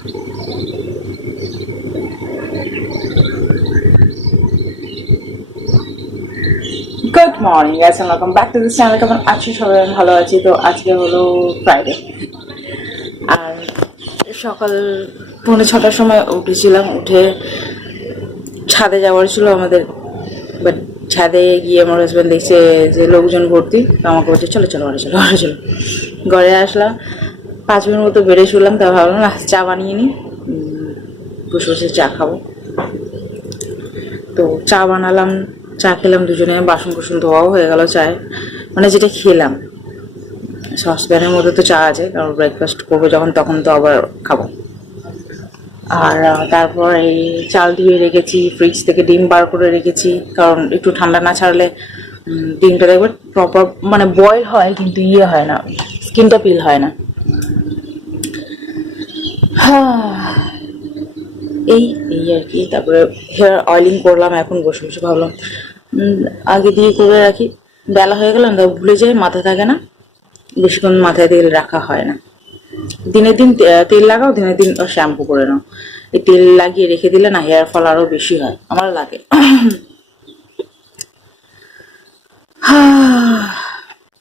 Good morning guys, welcome back to this channel. কেমন আছি সবাই? আমি ভালো আছি। তো আজকে হলো ফ্রাইডে, আর সকাল 6:45 সময় উঠেছিলাম। উঠে ছাদে যাওয়ার ছিল আমাদের, বাট ছাদে গিয়ে আমার হাজব্যান্ড দেখছে যে লোকজন ভর্তি, তো আমাকে বলছে চলো চলো ঘরে চলো ঘরে চলো। ঘরে আসলাম, 5 মিনিট মতো বেড়ে শুনলাম, তা ভাবলাম না চা বানিয়ে নিই, বসে বসে চা খাবো। তো চা বানালাম, চা খেলাম দুজনে, বাসন কুসন ধোয়াও হয়ে গেল। চায় মানে যেটা খেলাম, সসপ্যানের মধ্যে তো চা আছে, কারণ ব্রেকফাস্ট করবো যখন তখন তো আবার খাবো। আর তারপর এই চাল ধুয়ে রেখেছি, ফ্রিজ থেকে ডিম বার করে রেখেছি, কারণ একটু ঠান্ডা না ছাড়লে ডিমটা দেখবে প্রপার মানে বয়েল হয় কিন্তু ইয়ে হয় না, স্কিনটা পিল হয় না। এই এই আর কি। তারপরে হেয়ার অয়েলিং করলাম, এখন বসে বসে ভাবলাম আগে দিয়ে করে রাখি, বেলা হয়ে গেল না ভুলে যাই, মাথা থাকে না, বেশিক্ষণ মাথায় তেল রাখা হয় না। দিনের দিন তেল লাগাও, দিনের দিন শ্যাম্পু করে নাও। এই তেল লাগিয়ে রেখে দিলে না হেয়ার ফল আরো বেশি হয়, আমার লাগে।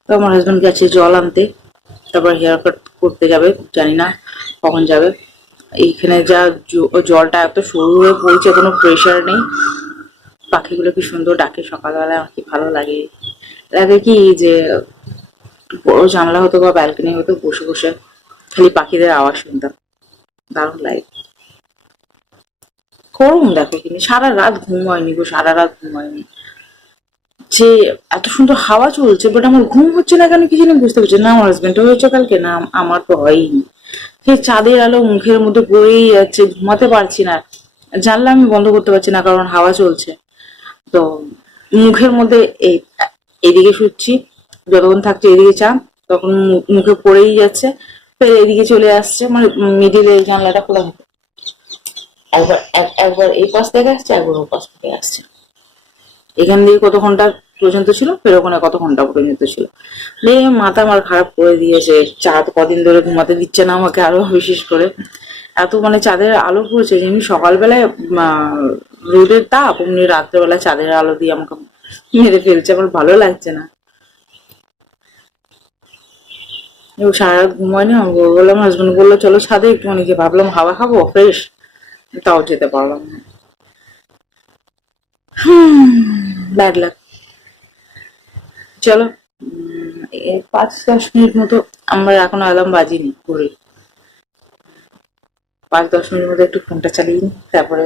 তো আমার হাজব্যান্ড গেছে জল আনতে, তারপর হেয়ার কাট করতে যাবে, জানি না কখন যাবে। এইখানে যা জলটা এত সরু হয়ে পড়ছে, কোনো প্রেশার নেই। পাখিগুলো কি সুন্দর ডাকে সকালবেলা, আমার কি ভালো লাগে। লাগে কি যে বড় জানলা হতো বা ব্যালকনি হতো, বসে বসে খালি পাখিদের আওয়াজ শুনতাম, দারুণ লাগে। গরম দেখো, কিন্তু সারা রাত ঘুম হয়নি গো, সারা রাত ঘুম হয়নি। যে এত সুন্দর হাওয়া চলছে, বাট আমার ঘুম হচ্ছে না কেন কি জানি বুঝতে পারছি না। আমার হাজবেন্ডও হয়েছে কালকে, না আমার তো হয়নি। সে চাঁদের আলো মুখের মধ্যে পড়েই যাচ্ছে, ঘুমাতে পারছি না। জানলা আমি বন্ধ করতে পারছি না কারণ হাওয়া চলছে। তো মুখের মধ্যে এইদিকে শুচ্ছি, যতক্ষণ থাকছে এদিকে চাপ, তখন মুখে পড়েই যাচ্ছে, ফের এদিকে চলে আসছে, মানে মিডিলে এই জানলাটা খোলা থাকে। একবার এই পাশ থেকে আসছে, একবার ও পাশ থেকে আসছে। এখান দিয়ে কত ঘন্টা পর্যন্ত ছিল, ফের ওখানে কত ঘন্টা পর্যন্ত ছিল। মাথা আমার খারাপ করে দিয়েছে। চাঁদ কদিন ধরে ঘুমাতে দিচ্ছে না আমাকে, আরো বিশেষ করে এত মানে চাঁদের আলো পড়ছে, যেমনি সকালবেলায় রোদের তাপ, অমনি রাত্রেবেলা চাঁদের আলো দিয়ে আমাকে মেরে ফেলছে, আমার ভালো লাগছে না। সারা রাত ঘুমায়নি, আমি বললাম, হাজবেন্ড বললো চলো ছাদে একটুখানি, গিয়ে ভাবলাম হাওয়া খাবো ফ্রেশ, তাও যেতে পারলাম না। Bad luck. চলো 5-10 মিনিট মতো, আমরা এখনো অ্যালার্ম বাজিনি, ঘুরে 5-10 মিনিট মতো একটু ফোনটা চালিয়ে নিই, তারপরে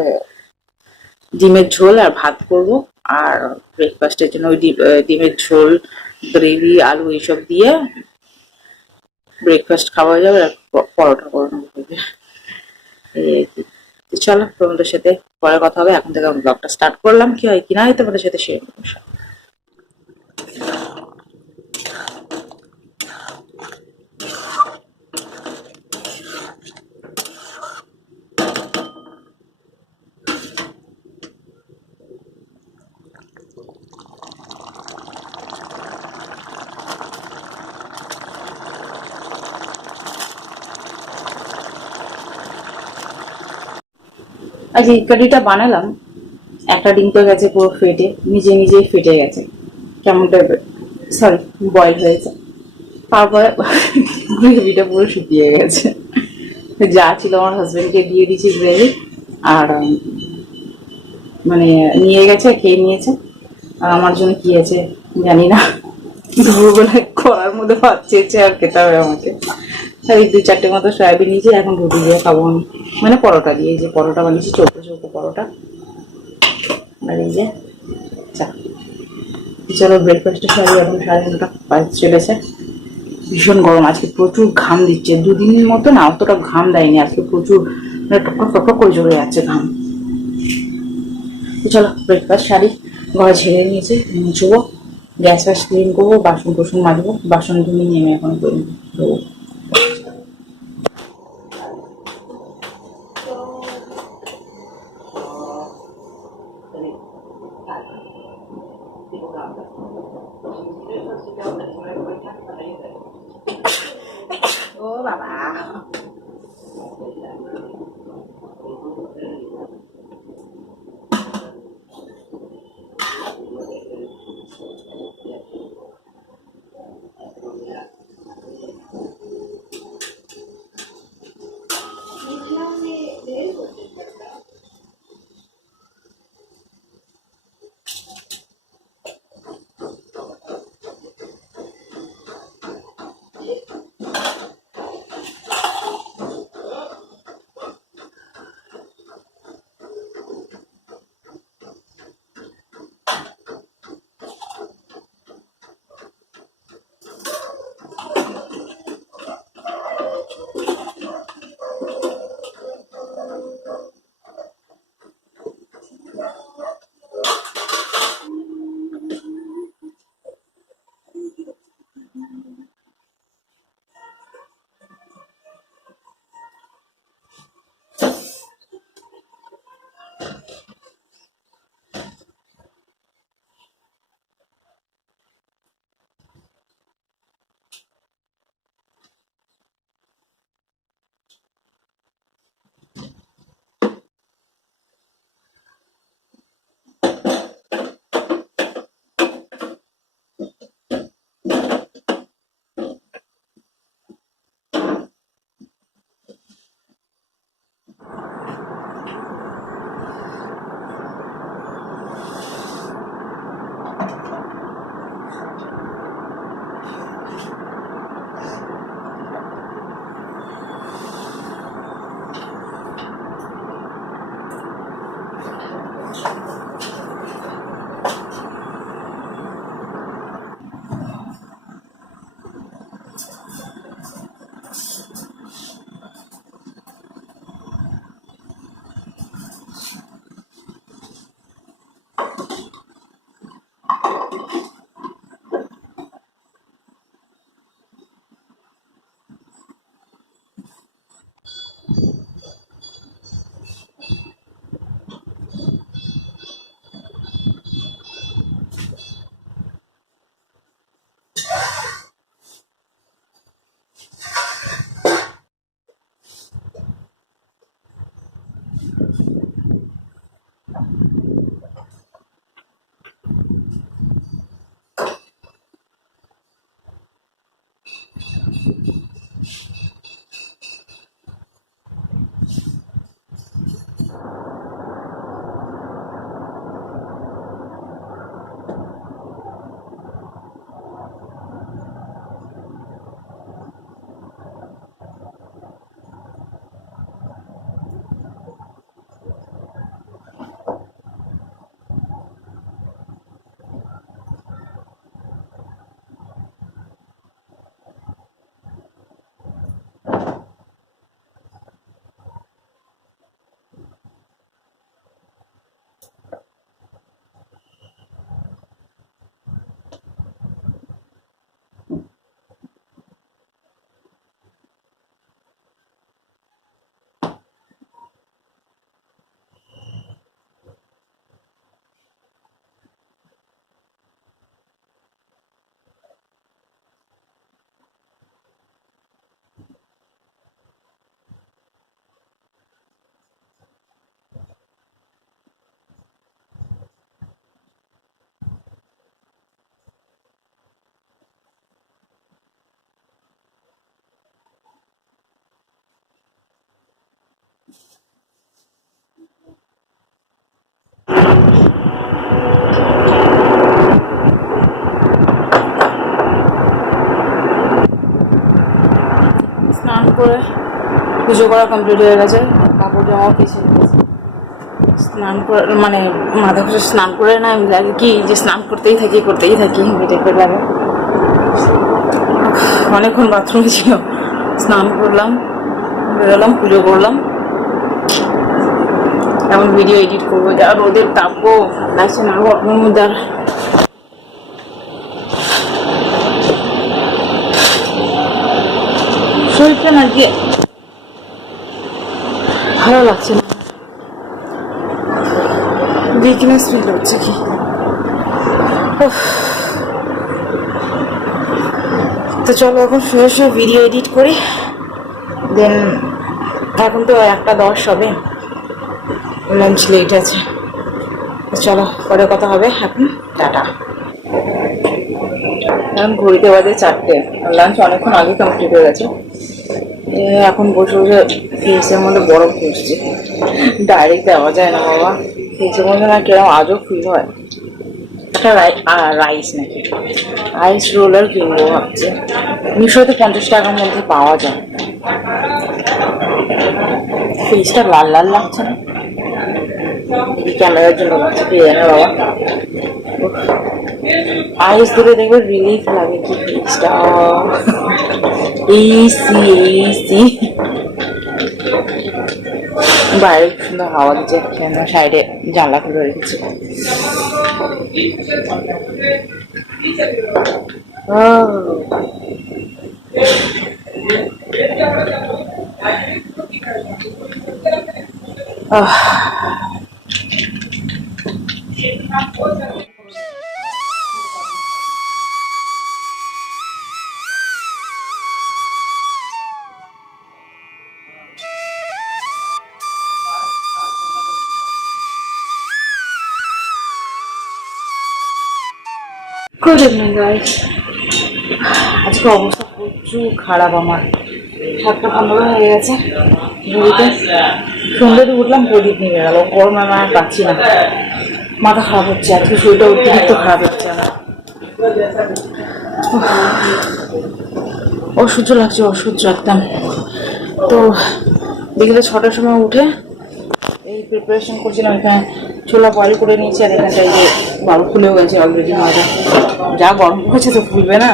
ডিমের ঝোল আর ভাত করব। আর ব্রেকফাস্টের জন্য ওই ডিমের ঝোল, গ্রেভি, আলু এইসব দিয়ে ব্রেকফাস্ট খাওয়া হয়ে যাবে, আর পরোটা করে নেবো। চলো তোমাদের সাথে পরে কথা হবে, এখন থেকে আমি ব্লগটা স্টার্ট করলাম, কি হয় কিনা হয় তোমাদের সাথে শেয়ার করবো। আজ এই কারিটা বানালাম, একটা ডিম তো গেছে পুরো ফেটে, নিজে নিজেই ফেটে গেছে, কেমন টাইপের, সরি বয়েল হয়েছে। তারপরে গ্রেভিটা পুরো শুকিয়ে গেছে, যা ছিল আমার হাজবেন্ডকে দিয়ে দিয়েছি গ্রেভি, আর মানে নিয়ে গেছে, খেয়ে নিয়েছে। আর আমার জন্য কি আছে জানি না, দুপুরবেলায় করার মধ্যে ভাত চেয়েছে আর খেতে হবে আমাকে। আর এই 2-4টে মতো সয়াবিন নিয়েছি, এখন রুটি দিয়ে খাবো আমি, মানে পরোটা দিয়ে, এই যে পরোটা বানিয়েছি, চৌকো চৌকো পরোটা। আর এই যে চা। চলো ব্রেকফাস্টে সারি, এখন 9:30 বাজতে চলেছে। ভীষণ গরম, আজকে প্রচুর ঘাম দিচ্ছে, দুদিনের মতো না অতটা ঘাম দেয়নি, আজকে প্রচুর মানে টপক টপক করে জ্বলে যাচ্ছে ঘাম। তো চলো ব্রেকফাস্ট সারি, ঘরে ছেড়ে নিয়েছি, মুছবো, গ্যাস ফ্যাস ক্লিন করবো, বাসন কুসন মাজবো, বাসন ধুয়ে নেমে এখন করে দেবো। ও বাবা, স্নান করে পুজো করা কমপ্লিট হয়ে গেছে, কাপড় জামাও কেচে গেছে। স্নান করে মানে মাথা ঘষে স্নান করে না লাগে কি যে স্নান করতেই থাকি টাইপের লাগে। অনেকক্ষণ বাথরুমে ছিল, স্নান করলাম, বেরোলাম, পুজো করলাম, এমন ভিডিও এডিট করবো। যা রোদের তাপও লাগছে না গরমের মধ্যে, আর শরীরটা না গিয়ে ভালো লাগছে না, উইকনেস ফিল হচ্ছে কি। তো চলো এখন শুয়ে শুয়ে ভিডিও এডিট করি, দেন এখন তো 1:10 হবে, লাঞ্চ লেট আছে। চলো পরে কথা হবে, এখন টাটা। এখন ঘড়িতে বাজে 4টে, লাঞ্চ অনেকক্ষণ আগে কমপ্লিট হয়ে গেছে। এখন বসে বসে ফেসের মধ্যে বরফ পড়ছে, ডাইরেক্ট দেওয়া যায় না বাবা, ফেসের মধ্যে না কিরকম আজও ফিল হয়। একটা রাইস নাকি আইস রোলার কিনবো ভাবছি, মিশোতে 50 টাকার মধ্যে পাওয়া যায়। ফেসটা লাল লাল লাগছে না, ক্যামেরার জন্য লাগছে কি জানে বাবা। আইস দিলে দেখবে রিলিফ লাগে, কি ফেসটা ইসি। বাইরে সুন্দর হাওয়া দিচ্ছে, সাইডে জানলা খুলে রেখেছি। Good evening guys. আজকে অবস্থা প্রচুর খারাপ আমার, 7:15 হয়ে গেছে। ঘড়িতে সন্ধ্যেতে উঠলাম, প্রদীপ নিয়ে গেল, গরম আমি আর পাচ্ছি না, মাথা খারাপ হচ্ছে, আজকে শরীরটা অতিরিক্ত খারাপ লাগছে আমার, অসহ্য লাগছে, অসহ্য একদম। তো বিকেলে 6টার সময় উঠে এই প্রিপারেশন করছিলাম, এখানে ছোলা বয়েল করে নিয়েছি, আর এখানটায় যে বারো ফুলেও গেছে অলরেডি ময়দা, যা গরম করেছে তো ফুলবে না।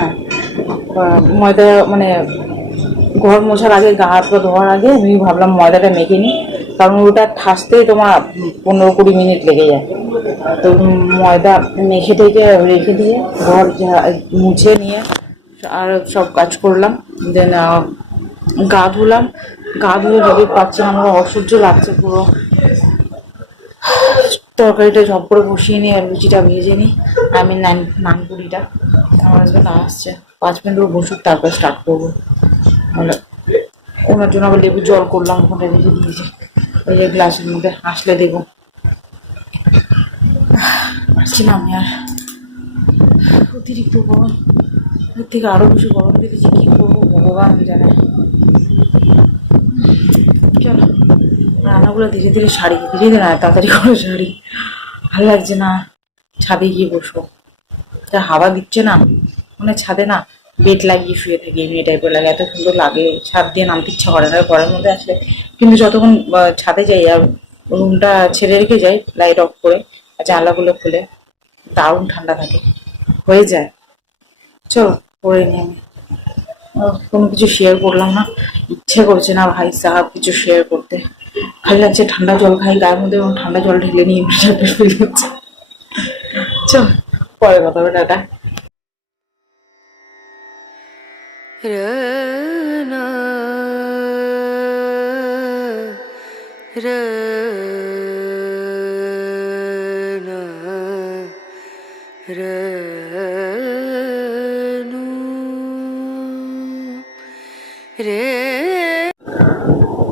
ময়দা মানে ঘর মোছার আগে, গা হাত পা ধোয়ার আগে আমি ভাবলাম ময়দাটা মেখে নিই, কারণ ওটা ঠাসতেই তোমার 15-20 মিনিট লেগে যায়। তো ময়দা মেখে থেকে রেখে দিয়ে ঘর মুছে নিয়ে আর সব কাজ করলাম, দেন গা ধুলাম। গা ধুয়ে রিলিফ পাচ্ছি না, আমার অসহ্য লাগছে পুরো। তরকারিটা ঝপ করে বসিয়ে নিই আর লুচিটা ভেজে নিই, আমি নানপুরিটা। আমার হাজবেন্ড আসছে, 5 মিনিট বসুক, তারপর স্টার্ট করবো। তাহলে ওনার জন্য আবার লেবু জল করলাম, ওখানে রেখে দিয়েছি ওই যে গ্লাসের মধ্যে, আসলে দেবো। পারছি না আমি আর, অতিরিক্ত গরম, এর থেকে আরো বেশি গরম পেতেছি, কি করবো ভগবান জানে। চলো রান্নাগুলো ধীরে ধীরে সারি, ধীরে ধীরে না তাড়াতাড়ি করে সারি, ভালো লাগছে না। ছাদে গিয়ে বসবো, যা হাওয়া দিচ্ছে না, মানে ছাদে না বেড লাগিয়ে শুয়ে থাকি, এমনি টাইপের লাগে, এত সুন্দর লাগে, ছাদ দিয়ে নামতে ইচ্ছা করে না ঘরের মধ্যে আসলে। কিন্তু যতক্ষণ ছাদে যাই আর রুমটা ছেড়ে রেখে যাই লাইট অফ করে, আর জানলাগুলো খুলে, দারুণ ঠান্ডা থাকে, হয়ে যায়। চলো করে নিই আমি, কোনো কিছু শেয়ার করলাম না, ইচ্ছে করছে না ভাই সাহাব কিছু শেয়ার করতে, খালি লাগছে ঠান্ডা জল খাই গায়ের মধ্যে, এবং ঠান্ডা জল ঢেলে নিয়ে ফিল হচ্ছে। চল পরে কথা হবে, টাটা।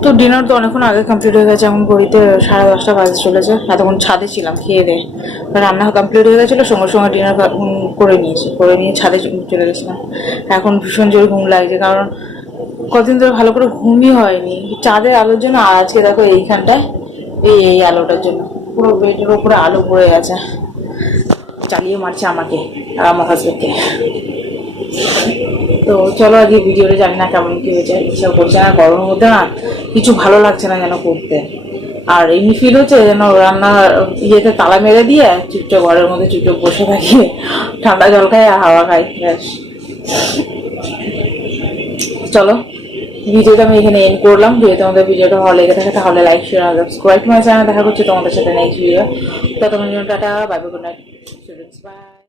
তো ডিনার তো অনেকক্ষণ আগে কমপ্লিট হয়ে গেছে, এখন ঘড়িতে 10:30 বাজে চলেছে। এতক্ষণ ছাদে ছিলাম খেয়ে দিয়ে, রান্না কমপ্লিট হয়ে গেছিলো, সঙ্গে সঙ্গে ডিনার করে নিয়ে ছাদে চলে গেছিলাম। এখন ভীষণ জোরে ঘুম লাগছে, কারণ কদিন ধরে ভালো করে ঘুমই হয়নি, চাঁদের আলোর জন্য। আর আজকে দেখো এইখানটায় এই আলোটার জন্য পুরো বেডের ওপরে আলো পড়ে গেছে, চালিয়ে মারছে আমাকে আর আমার হাজবেন্ডকে। তো চলো আজকে ভিডিওটা জানি না কেমন কি হয়েছে, ইচ্ছা করছে না, গরমের মধ্যে না কিছু ভালো লাগছে না যেন করতে। আর এমনি ফিল হচ্ছে যেন রান্না ইয়েতে তালা মেরে দিয়ে চুপচাপ ঘরের মধ্যে চুপচাপ বসে থাকি, ঠান্ডা জল খাই আর হাওয়া খাই, ব্যাস। চলো ভিডিওটা আমি এখানে এন্ড করলাম। যদি তোমাদের ভিডিওটা ভালো লেগে থাকে তাহলে লাইক শেয়ার আর সাবস্ক্রাইব মাই চ্যানেল। দেখা করছি তোমাদের সাথে নেক্সট ভিডিও। ততক্ষণের জন্য tata, bye bye, good night students, by.